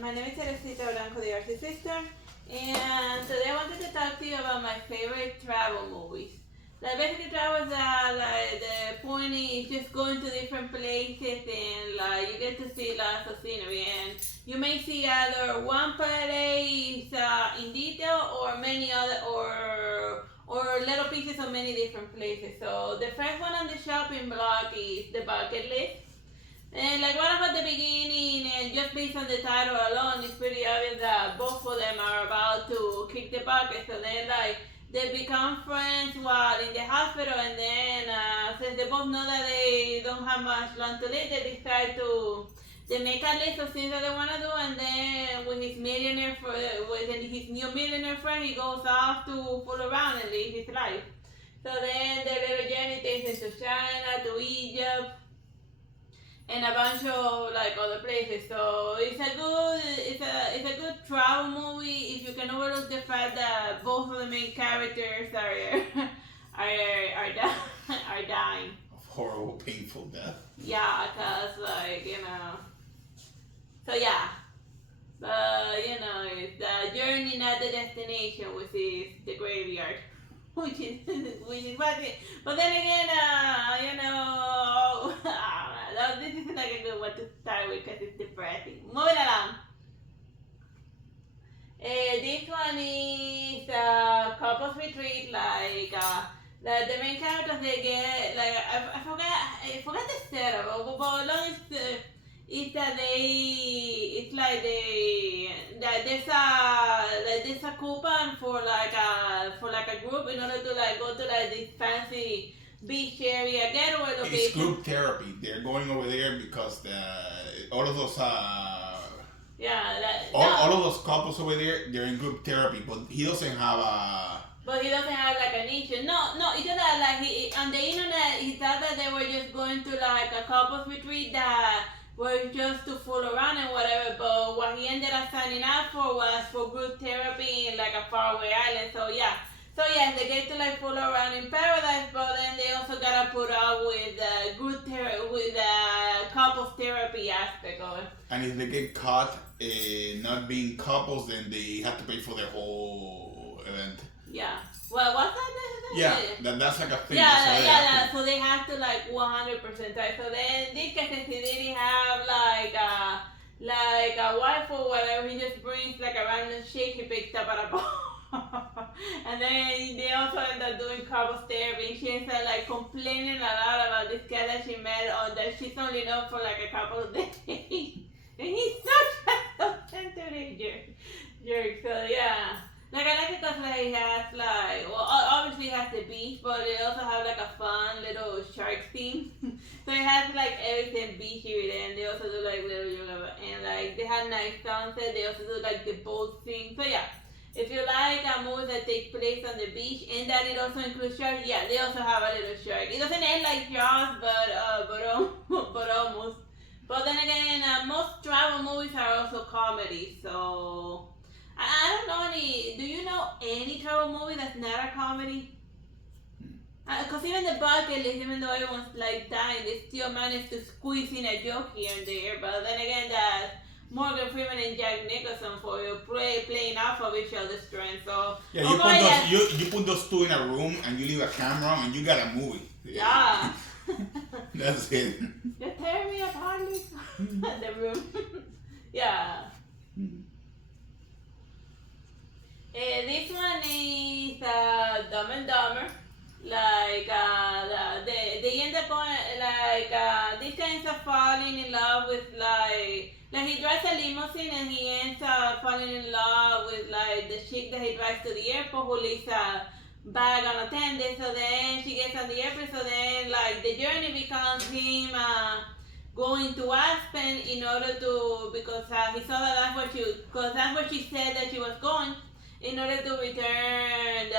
My name is Artsy Sister, the Artsy Sister, and today I wanted to talk to you about my favorite travel movies. Like basically travels like the point is just going to different places and like you get to see lots of scenery and you may see either one place in detail or many other or little pieces of many different places. So the first one on the shopping block is the bucket list. And like right about the beginning, and just based on the title alone, it's pretty obvious that both of them are about to kick the bucket. So then, like, they become friends while in the hospital, and then since they both know that they don't have much long to live, they decide to they make a list of things that they want to do, and then with his new millionaire friend, he goes off to fool around and live his life. So then the little journey takes us to China, to Egypt, and a bunch of like other places. So it's a good travel movie if you can overlook the fact that both of the main characters are dying. Of horrible, painful death. Yeah, cause like So yeah, but it's the journey, not the destination, which is the graveyard. Which is what it. But then again, this is like a good one to start with because it's depressing. Moving along. This one is couples retreat. Like the main characters, they get like I forgot the setup, but long is that it's like there's a coupon for like a group in order to like go to like this fancy beach area getaway location. It's group therapy. They're going over there because all of those all of those couples over there, they're in group therapy, but he doesn't have a. But he doesn't have like an issue. No, it's just that like on the internet he thought that they were just going to like a couples retreat that were just to fool around and whatever, but what he ended up signing up for was for group therapy in like a faraway island. So they get to like fool around in paradise, but then they also gotta put up with couples therapy aspect of it. And if they get caught not being couples, then they have to pay for their whole event. Yeah. Well, what's that? Yeah, that's like a thing. So they have to like 100% right. So then this guy, since he didn't have like a wife or whatever, he just brings like a random shit he picked up at a bar. And then they also end up doing couples therapy. She ends up like complaining a lot about this guy that she met or that she's only known for like a couple of days. And he's such a sensitive jerk. So yeah. Like I like it because like it has like obviously it has the beach, but it also has like a fun little shark theme. So it has like everything beachy with it, and they also do like little yoga and like they have nice sunset. They also do like the boat thing. So yeah, if you like a movie that takes place on the beach and that it also includes sharks, yeah, they also have a little shark. It doesn't end like Jaws, but almost. But then again, most travel movies are also comedies, so. I don't know any. Do you know any travel movie that's not a comedy? Because even the bucket list, even though everyone's like dying, they still manage to squeeze in a joke here and there. But then again, that's Morgan Freeman and Jack Nicholson for you playing off of each other's strengths. So yeah, you put those two in a room and you leave a camera and you got a movie. Yeah. That's it. You're tearing me apart, the room. Yeah. This one is Dumb and Dumber. Like they end up going like these guy ends up falling in love with like he drives a limousine and he ends up falling in love with like the chick that he drives to the airport who leaves a bag unattended. So then she gets on the airport. So then like the journey becomes him going to Aspen in order to because he saw that that's where she said that she was going. In order to return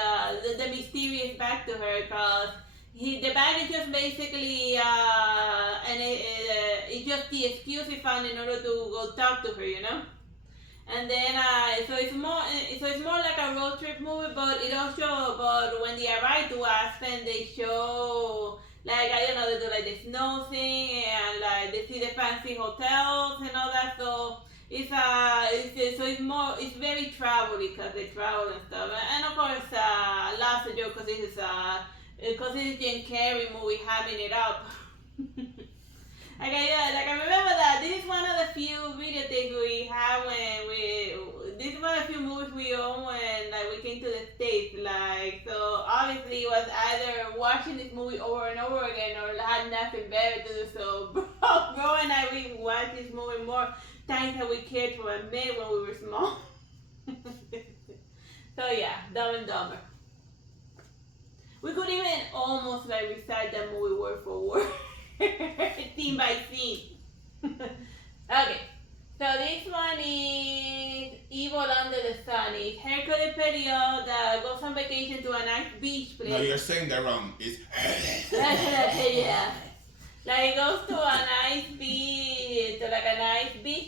the mysterious back to her, because the bag is just basically and it's just the excuse he found in order to go talk to her, And then so it's more like a road trip movie, but when they arrive to Aspen, they show like I don't know, they do like the snow thing and like they see the fancy hotels and all that. So So it's very travel because they travel and stuff, and of course, lots of jokes because it's Jim Carrey movie having it up. I remember that this is one of the few video things we have this is one of the few movies we own when like we came to the States. Like, so obviously it was either watching this movie over and over again or had nothing better to do. So bro and I, we watched this movie more times than we cared to admit when we were small. So yeah, Dumb and Dumber. We could even almost like recite that movie word for word. Scene by scene. Okay, so this one is Evil Under the Sun. It's Hercule Poirot that goes on vacation to a nice beach place. No, you're saying that wrong. It's yeah. Like he goes to a nice beach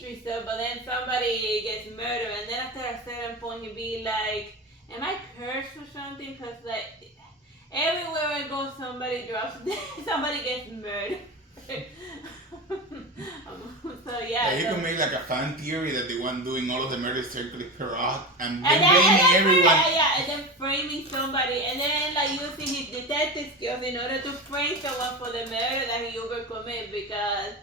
resort, but then somebody gets murdered, and then after a certain point he'd be like, "Am I cursed or something?" Because like everywhere I go, somebody gets murdered. So yeah. You can make like a fan theory that the one doing all of the murders Hercule Poirot and then blaming everyone. And then framing somebody, and then like using his detective skills in order to frame someone for the murder that he overcommitted, because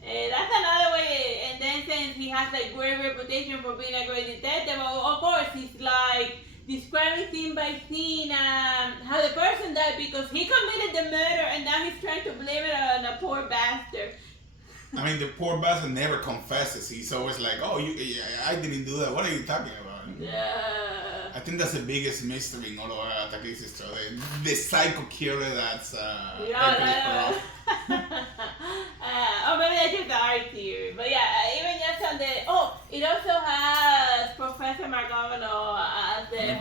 that's another way. And then since he has like great reputation for being a great detective, of course he's like describing scene by scene how the person died because he committed the murder, and now he's trying to blame it on a poor bastard. I mean, the poor bastard never confesses. He's always like, "Oh, I didn't do that. What are you talking about?" Yeah. I think that's the biggest mystery in all of Artsy Sister. The psycho killer that's Hercule Poirot. Or maybe that's just the art theory. But yeah, even just on it also has Professor McGonagall as the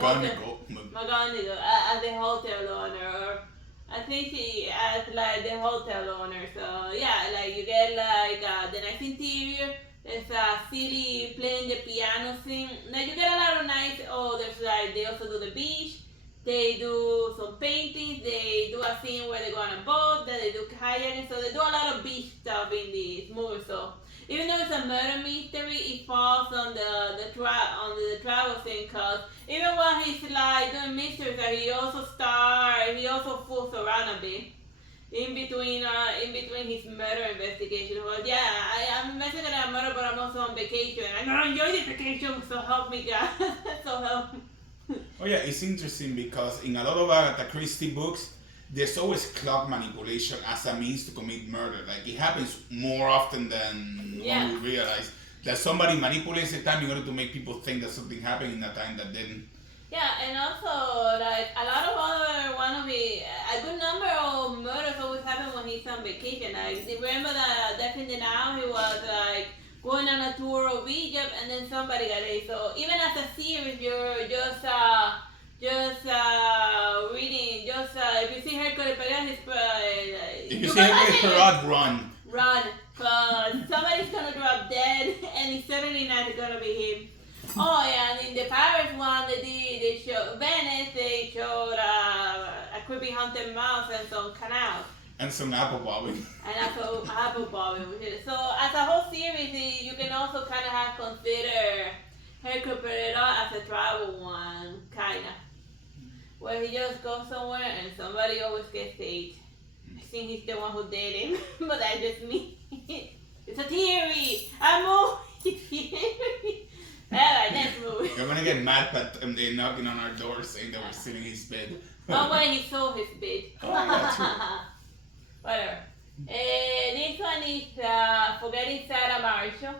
hotel owner. Or I think she as like the hotel owner. So yeah, like you get like the nice interior. There's a silly playing the piano scene. Now you get a lot of nice. There's like they also do the beach. They do some paintings. They do a scene where they go on a boat. Then they do kayaking. So they do a lot of beach stuff in this movie. So even though it's a murder mystery, it falls on the travel scene. Cause even while he's like doing mysteries, he also fools around a bit in between his murder investigation. Well, yeah, I'm investigating a murder, but I'm also on vacation. I'm gonna enjoy this vacation. So help me, God. So help. Oh yeah, it's interesting because in a lot of Agatha Christie books, there's always clock manipulation as a means to commit murder. Like it happens more often than one would realize. That somebody manipulates the time in order to make people think that something happened in a time that didn't. Yeah, and also like a lot of a good number of murders always happen when he's on vacation. Like remember that Death in the Now, he was like going on a tour of Egypt, and then somebody got it. So even as a series, you're just reading. If you see Hercule Poirot, if you see Hercule Poirot, run. Run, cause somebody's gonna drop dead, and it's certainly not gonna be him. Oh yeah, and in the Paris one they showed Venice. They showed a creepy haunted mouse and some canals. And some apple bobbing. And also apple bobbing. So as a whole series, you can also kind of consider Hercule Poirot as a travel one, kind of. Where he just goes somewhere and somebody always gets saved. I think he's the one who did it, but that's just me. It's a theory. A movie theory. Alright, next movie. You're gonna get mad but they're knocking on our door saying that we're stealing his bed. Oh, well, he sold his bed. Oh, yeah, true. Whatever. This one is Forgetting Sarah Marshall.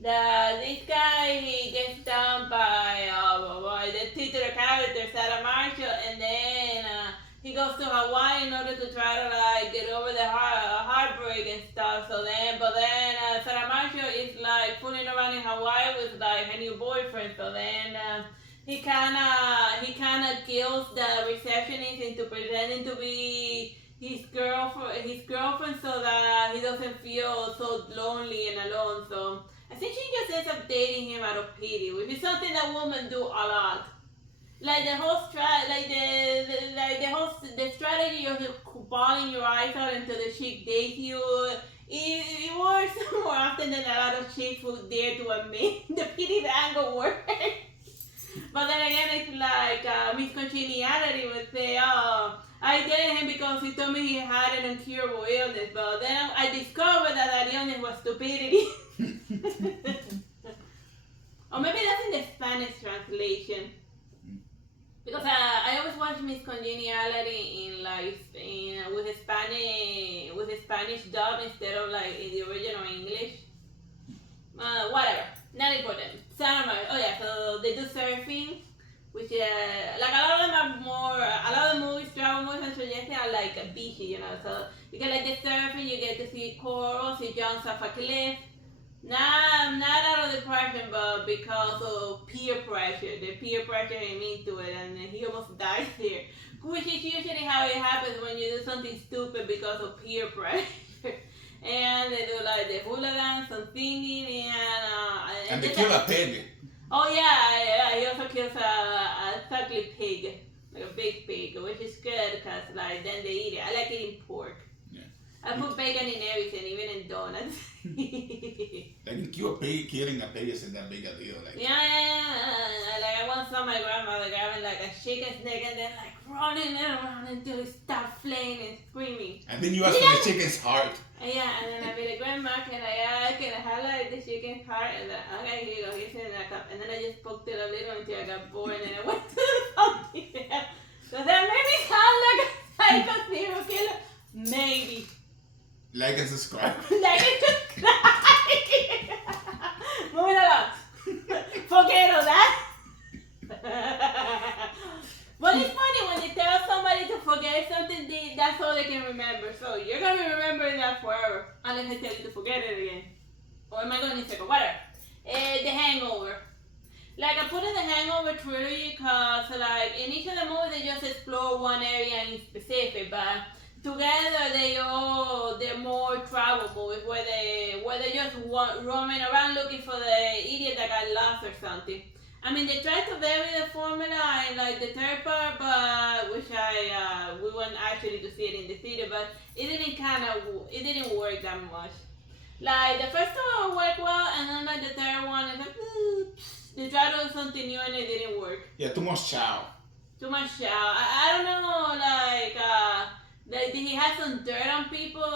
This guy, he gets down by the titular character, Sarah Marshall, and then he goes to Hawaii in order to try to like get over the heartbreak and stuff. But then Sarah Marshall is like fooling around in Hawaii with like her new boyfriend. So then he kinda kills the receptionist into pretending to be his girlfriend so that he doesn't feel so lonely and alone. So I think she just ends up dating him out of pity, which is something that women do a lot. Like the whole the strategy of bawling your eyes out until the chick dates you it works more often than a lot of chicks would dare to admit the pity angle works. But then again, it's like Miss Congeniality would say, oh, I dated him because he told me he had an incurable illness. But then I discovered that illness was stupidity. Or maybe that's in the Spanish translation. Because I always watch Miss Congeniality with Spanish dub instead of like in the original English. Whatever, not important. Oh yeah, so they do surfing, which like a lot of them are a lot of the movies, travel movies and suggested are like beachy, you know. So you get like the surfing, you get to see corals, he jumps off a cliff. Not out of depression, but because of peer pressure. The peer pressure him into it, and he almost dies here. Which is usually how it happens when you do something stupid because of peer pressure. And they do like the hula dance, some singing, and they kill a pig. Oh yeah, he also kills a ugly pig, like a big pig, which is good because like then they eat it. I like eating pork. I put bacon in everything, even in donuts. Like in Cuba, killing a pig isn't that big a deal. Like like I once saw my grandmother grabbing like a chicken's neck and then like running around until it stopped flaying and screaming. And then you ask for the chicken's heart. And then I be like, Grandma, can I highlight the chicken's heart? And then, okay, here you go, here's it in a cup. And then I just poked it a little until I got bored and I went to something else. So that made me sound like a psycho serial killer? Maybe. Like and subscribe. Like and subscribe. Moving along. Forget all that. But it's funny when you tell somebody to forget something, that's all they can remember. So you're going to be remembering that forever. Unless I tell you to forget it again. Or am I going to say, whatever. The Hangover. Like I put in the Hangover trilogy because like in each of the movies they just explore one area in specific, but together they're more travel movies where they just roaming around looking for the idiot that got lost or something. I mean, they tried to vary the formula in like the third part, but which we went actually to see it in the theater, but it didn't work that much. Like the first two worked well, and then like the third one is like they tried to do something new and it didn't work. Yeah, too much chow. Too much chow. I don't know, like did he have some dirt on people?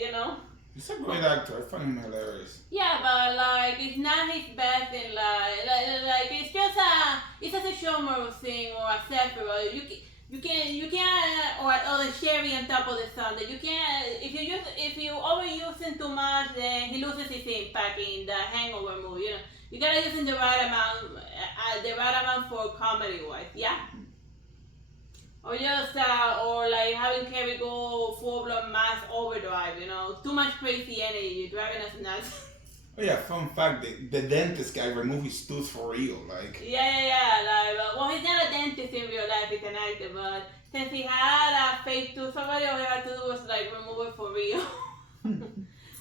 You know. He's a great actor. I find him hilarious. Yeah, but like it's not his best in like it's just it's just a Shomer thing or a Sephiroth. You can't or the cherry on top of the sundae. You can't if you overuse him too much, then he loses his impact in the Hangover movie. You know, you gotta use him the right amount for comedy wise. Yeah. Or just, or like having Kerry go full-blown mass overdrive, you know, too much crazy energy, you're driving us nuts. Oh yeah, fun fact, the dentist guy removed his tooth for real, like. Yeah, well, he's not a dentist in real life, he's an actor, but since he had a fake tooth, somebody all he had to do was like remove it for real.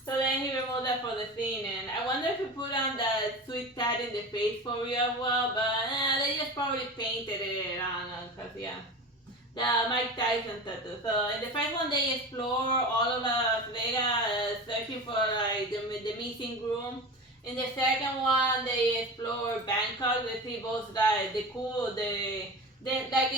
So then he removed that for the scene, and I wonder if he put on that sweet tat in the face for real well, but they just probably painted it, I don't know, cause yeah. The Mike Tyson tattoo. So in the first one they explore all of Las Vegas searching for like the missing groom. In the second one they explore Bangkok. They see both like like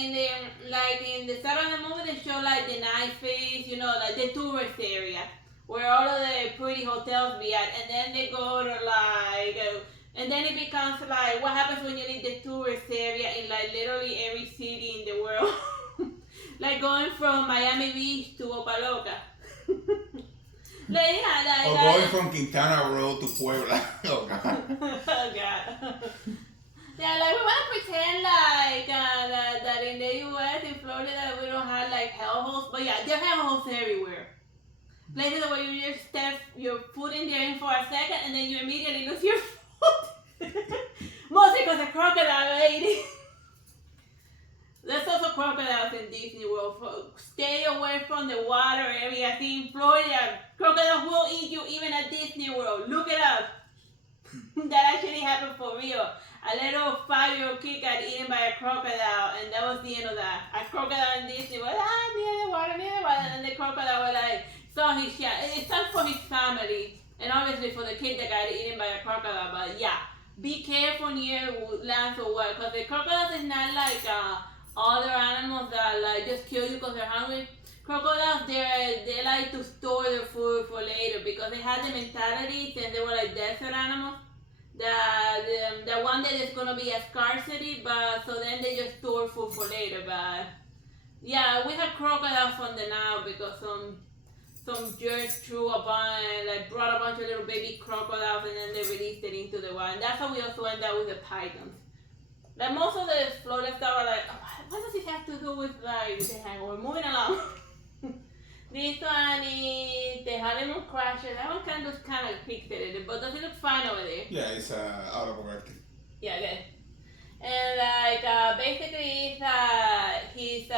in the start of the movie they show like the nice face, you know, like the tourist area where all of the pretty hotels be at, and then they go to like and then it becomes like what happens when you leave the tourist area in like literally every city in the world. Like going from Miami Beach to Opaloca. Or going from Quintana Roo to Puebla. Oh God. Oh God. Yeah, like we want to pretend like that in the U.S. in Florida that we don't have like hellholes, but yeah, there are hellholes everywhere. Places where you just step your foot in there for a second and then you immediately lose your foot. Mostly because a crocodile ate it. There's also crocodiles in Disney World. Stay away from the water area. I think in Florida, crocodiles will eat you even at Disney World. Look it up. That actually happened for real. A little 5-year-old kid got eaten by a crocodile, and that was the end of that. A crocodile in Disney was near the water, and the crocodile was like So it's not for his family, and obviously for the kid that got eaten by a crocodile. But yeah, be careful near lands or what, because the crocodiles is not like other animals that like just kill you because they're hungry. Crocodiles, they like to store their food for later because they had the mentality since they were like desert animals that one day there's gonna be a scarcity, but so then they just store food for later. But yeah, we have crocodiles from the now because some jerks threw a bunch, like brought a bunch of little baby crocodiles and then they released it into the wild. And that's how we also end up with the pythons. Like most of the Florida stuff are like, oh, what does it have to do with like the hangover? Moving along. This one is the honeymoon crashes. That one kind of pixelated, but does it look fine over there? Yeah, it's out of work. Yeah, good. And like basically he's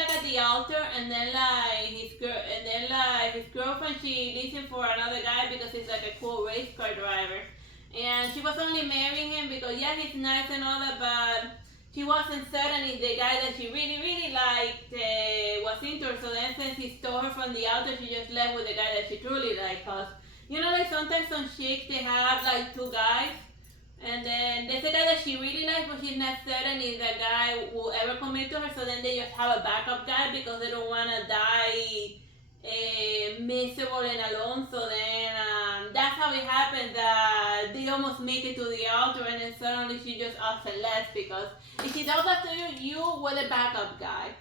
like at the altar and then like his girlfriend she leaves him for another guy because he's like a cool race car driver, and she was only marrying him because yeah he's nice and all that, but she wasn't certain if the guy that she really liked was into her. So then since he stole her from the altar, she just left with the guy that she truly liked. Cause you know, like sometimes some chicks they have like two guys, and then there's a guy that she really likes, but she's not certain if the guy will ever commit to her. So then they just have a backup guy because they don't want to die miserable and alone. So then that's how it happens. They almost make it to the altar, and then suddenly she just ups and left because if she does that to you, you were the backup guy,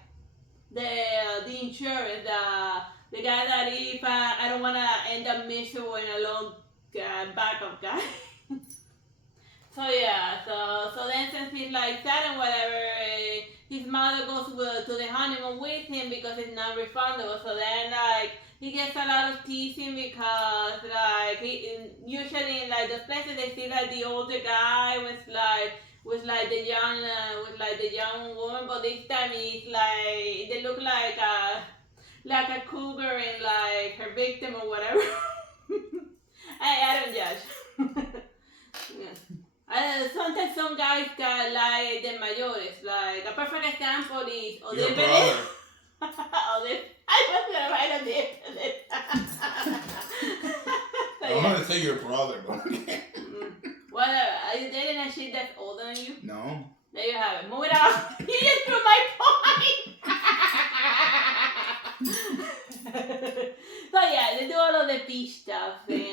the insurance, the guy that if I don't want to end up miserable and alone, backup guy. So yeah, so then since he's like that and whatever, his mother goes to the honeymoon with him because it's not refundable. So then like he gets a lot of teasing because like usually in like the places they see like the older guy with the young woman, but this time it's like they look like a cougar and like her victim or whatever. I don't judge. Yeah. Sometimes some guys got like the mayores, like a perfect example is Your brother. I was gonna write a dip. I want to say your brother, but Whatever. Are you dating a shit that's older than you? No. There you have it. Move it on. You just proved my point. So yeah, they do all of the beach stuff and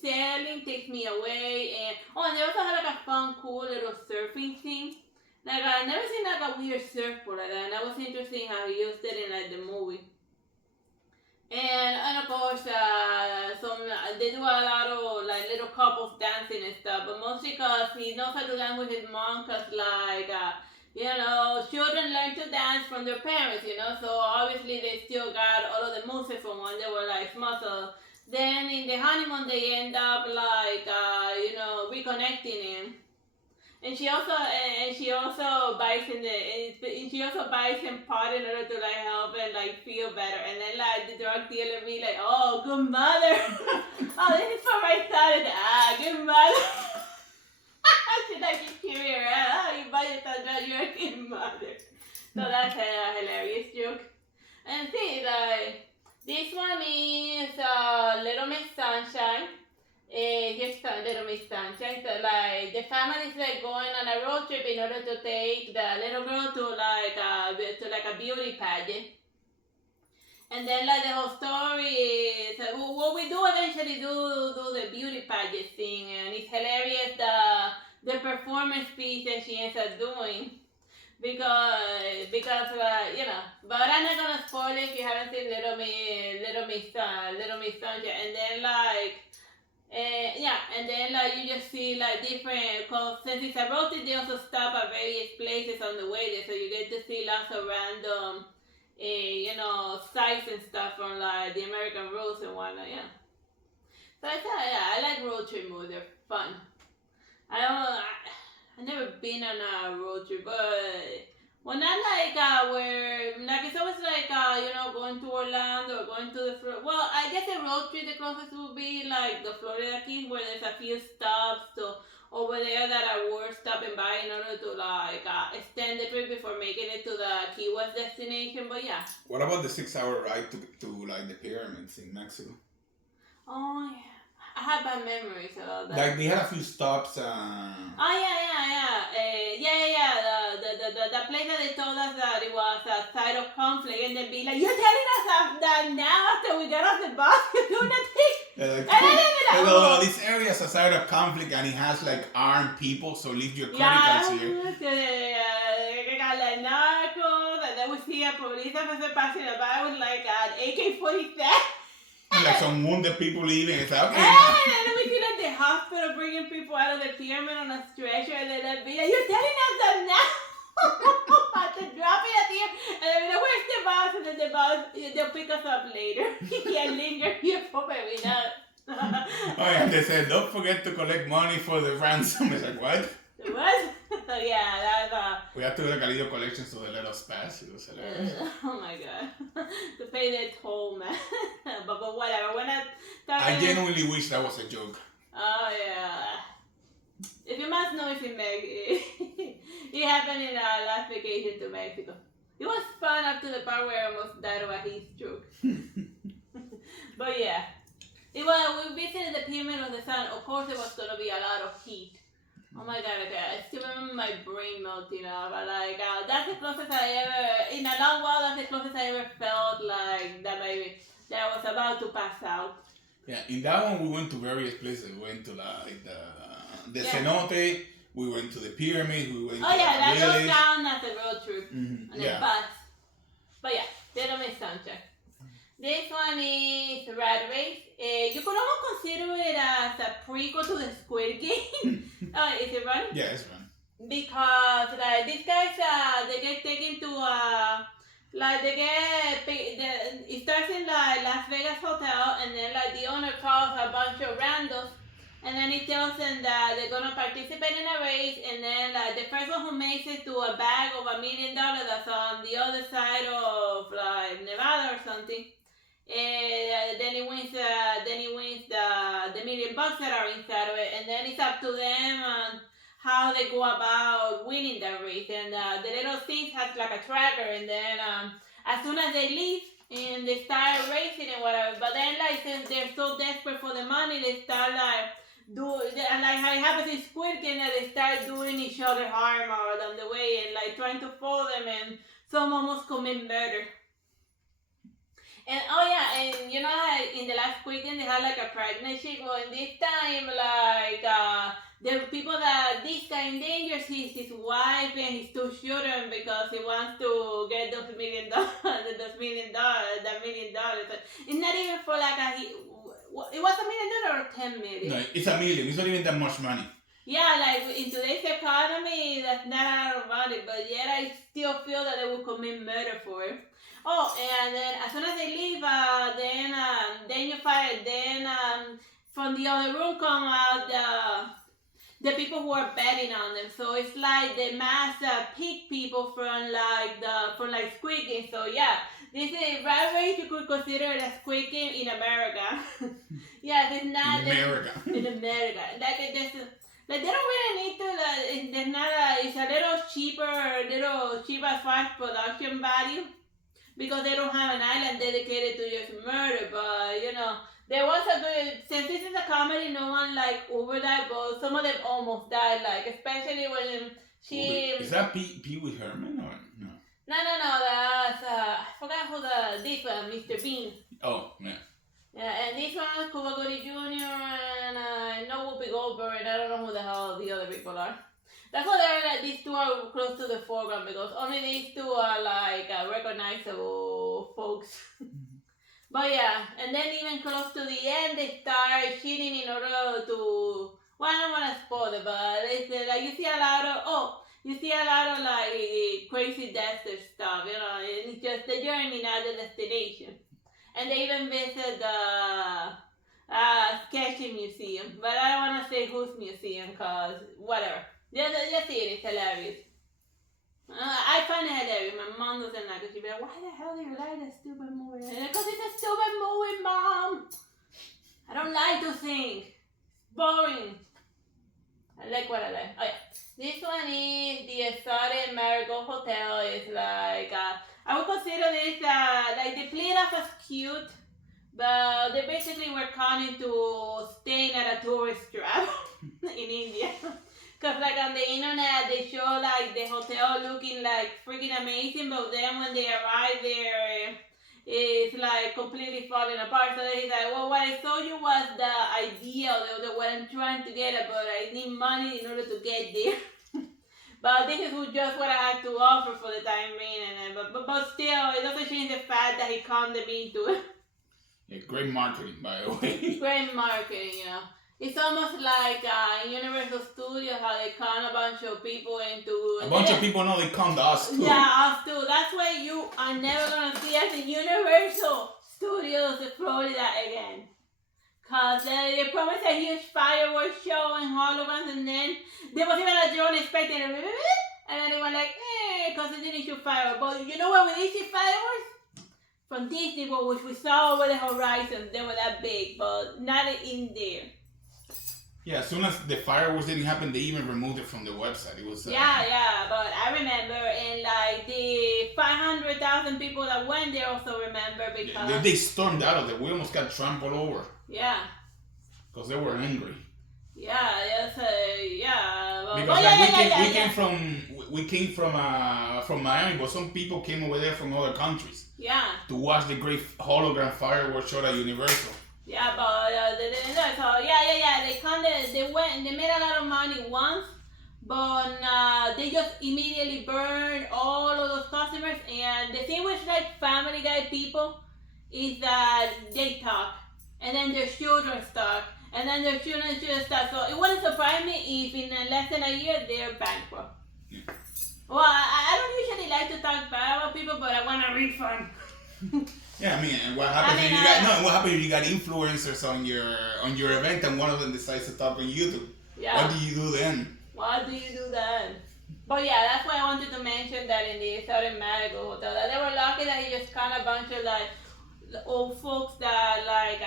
sailing takes me away and they also had like a fun, cool little surfing thing. Like I've never seen like a weird surfboard like that, and that was interesting how he used it in like the movie. And of course, they do a lot of like little couples dancing and stuff, but mostly because he knows how to dance with his mom, cause like children learn to dance from their parents, so obviously they still got all of the moves from when they were like small. So then in the honeymoon they end up like reconnecting him. And she also buys him pot in order to like help and like feel better. And then like the drug dealer be like, oh, good mother. Oh, this is for my son. Good mother. She like you carry her out. Oh, you buy yourself drugs, you're a good mother. So that's a hilarious joke. And see, like this one is Little Miss Sunshine. Just a Little Miss Sunshine. So like the family's like going on a road trip in order to take the little girl to like a beauty pageant. And then like the whole story is what we do eventually do the beauty pageant thing, and it's hilarious the performance piece that she ends up doing. Because but I'm not gonna spoil it if you haven't seen Little Miss Sunshine. And then and then like you just see like different, cause since it's a road trip, they also stop at various places on the way there, so you get to see lots of random, sights and stuff from like the American roads and whatnot. Yeah. So I like road trip movies. They're fun. I've never been on a road trip, but not like where like it's always like going to Orlando or going to the I guess the road trip the closest would be like the Florida Keys, where there's a few stops over there that are worth stopping by in order to like extend the trip before making it to the Key West destination. But yeah. What about the 6-hour ride to like the pyramids in Mexico? Oh yeah. I have bad memories about that. Like they had a few stops. Oh yeah. The place that they told us that it was a site of conflict, and then be like, "You're telling us that now after we got off the bus, you're doing nothing." Hello, this area is a site of conflict, and it has like armed people. So leave your criticals here. Narcos, and then we see a police officer passing by with like an AK-47. And like some wounded people leaving. It's like, okay. And then we see like the hospital bringing people out of the pyramid on a stretcher, and then they'll be like, "You're telling us that now?" After dropping at the end, and then we're like, "Where's the bus?" And then the bus, they'll pick us up later. Yeah, linger here for maybe not. Oh yeah, they said, "Don't forget to collect money for the ransom." It's like, what? What? So yeah, that's we had to do like a little collection so they let us pass. It was hilarious. Oh my god. To pay their toll, man. but whatever. We're not talking. I genuinely wish that was a joke. Oh yeah. If you must know, it's in Mexico. It happened in our last vacation to Mexico. It was fun up to the part where I almost died of a heat stroke. But yeah. We visited the Pyramid of the Sun. Of course, there was gonna be a lot of heat. Oh my god, okay. I still remember my brain melting up. But like, that's the closest I ever, in a long while, that's the closest I ever felt like that I was about to pass out. Yeah, in that one, we went to various places. We went to like the cenote, we went to the pyramid, we went to that the goes village. down as a road trip. Mm-hmm. On the bus. But yeah, they don't make sound check. This one is Rat Race. You could almost consider it as a prequel to the Squid Game. Is it run? Yeah, it's run. Because like these guys, they get taken to like it starts in like Las Vegas hotel, and then like the owner calls a bunch of randos, and then he tells them that they're gonna participate in a race, and then like the first one who makes it to a bag of $1 million that's on the other side of like Nevada or something. Then he wins the $1 million that are inside of it, and then it's up to them how they go about winning the race. And the little thing has like a tracker, and then as soon as they leave and they start racing and whatever, but then like since they're so desperate for the money, they start like how it happens in Squid Game, that they start doing each other harm along the way and like trying to follow them, and some almost commit murder. And and you know, like in the last weekend they had like a pregnant chick. Well, in this time, like the people that this guy endangers his wife and his 2 children because he wants to get those $1 million, $1 million. It's not even for like it was $1 million or 10 million. No, it's $1 million. It's not even that much money. Yeah, like in today's economy, that's not a lot of money, but yet I still feel that they will commit murder for it. Oh, and then as soon as they leave, then you find, then from the other room come out the people who are betting on them. So it's like the mass pig people from Squid Game. So yeah, this is Rat Race. You could consider it a Squid Game in America. Yeah, it's not in America. Like they don't really need to. There's not it's a little cheaper as far as production value, because they don't have an island dedicated to just murder. But you know, there was a good, since this is a comedy, no one like over died, but some of them almost died. Like especially when she. Is that Pee Wee Herman or no? No. That's I forgot this one, Mr. Bean. Oh yeah. Yeah, and this one, Cuba Gooding Jr. and no Whoopi Goldberg, and I don't know who the hell the other people are. That's why they're like, these 2 are close to the foreground, because only these 2 are like recognizable folks. But yeah, and then even close to the end, they start cheating in order to. Well, I don't want to spoil it, but it's like you see a lot of like crazy desert stuff. You know, it's just the journey, not the destination. And they even visit the sketching museum, but I don't want to say whose museum, cause whatever. Just see it, it's hilarious. I find it hilarious. My mom doesn't like it. She'd be like, "Why the hell do you like that stupid movie?" Because it's a stupid movie, Mom. I don't like to think. It's boring. I like what I like. Oh yeah. This one is the Exotic Marigold Hotel. It's like I would consider this like they played off as cute, but they basically were coming to staying at a tourist trap in India. Cause like on the internet they show like the hotel looking like freaking amazing, but then when they arrive there, it's like completely falling apart. So he's like, well, what I told you was the idea of what I'm trying to get, but I need money in order to get there. But this is just what I had to offer for the time being, and but still, it doesn't change the fact that he conned them into it. Yeah, great marketing, by the way. Great marketing, you know. It's almost like in Universal Studios how they con a bunch of people into... A bunch of people know they conned us too. Yeah, us too. That's why you are never going to see us in Universal Studios in Florida again. Because they promised a huge fireworks show and holograms, and then there was even a drone expecting it. And then they were like, because they didn't shoot fireworks. But you know what we did see fireworks? From Disney World, which we saw over the horizon. They were that big, but not in there. Yeah, as soon as the fireworks didn't happen, they even removed it from the website. It was yeah, but I remember, and like the 500,000 people that went there also remember because they stormed out of there. We almost got trampled over. Yeah. Because they were angry. Yeah. Well, because we came from Miami, but some people came over there from other countries. Yeah. To watch the great hologram fireworks show at Universal. Yeah, but they didn't know. So they made a lot of money once, but they just immediately burned all of those customers. And the thing with like Family Guy people is that they talk, and then their children talk, and then their children talk. So it wouldn't surprise me if in less than a year they're bankrupt. Yeah. Well, I don't usually like to talk bad about people, but I want a refund. Yeah, I mean, what happens if you got influencers on your event and one of them decides to talk on YouTube? Yeah. What do you do then? What do you do then? But yeah, that's why I wanted to mention that in the Exotic Marigold Hotel, that they were lucky that he just kind of a bunch of like old folks that like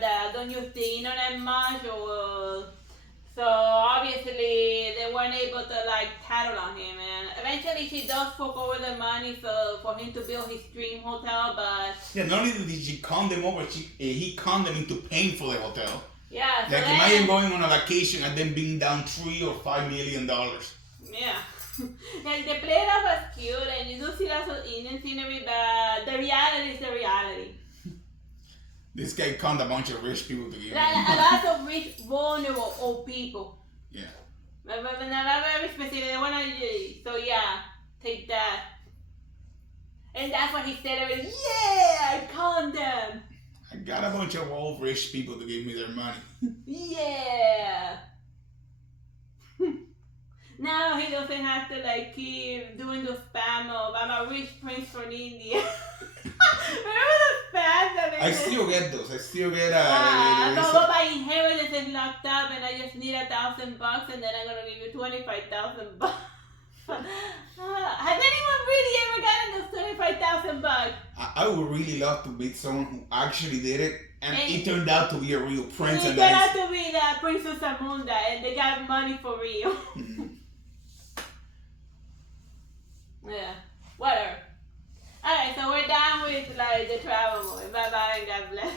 that don't use the internet much, or so obviously they weren't able to like tattle on him, and eventually she does fork over the money so for him to build his dream hotel. But yeah, not only did she con them over, he conned them into paying for the hotel. Yeah, so like imagine going on a vacation and then being down $3 or $5 million. Yeah. Like they played it off as cute, and you do see lots of Indian scenery, but the reality is the reality. This guy conned a bunch of rich people to give Like a lot of rich, vulnerable old people. Yeah. But not very specific. They wanna, so yeah, take that. And that's what he said. Yeah, I conned them. I got a bunch of old rich people to give me their money. Yeah. Now he doesn't have to like keep doing the spam of I'm a rich prince from India. Remember the spam that I still get those. I still get but my inheritance is locked up and I just need $1,000 and then I'm gonna give you 25,000 bucks. Has anyone really ever gotten those 25,000 bucks? I would really love to meet someone who actually did it, and it turned out to be a real prince. It turned out to be the Princess Amunda, and they got money for real. Yeah, whatever. Alright, so we're done with like the travel movie. Bye bye and God bless.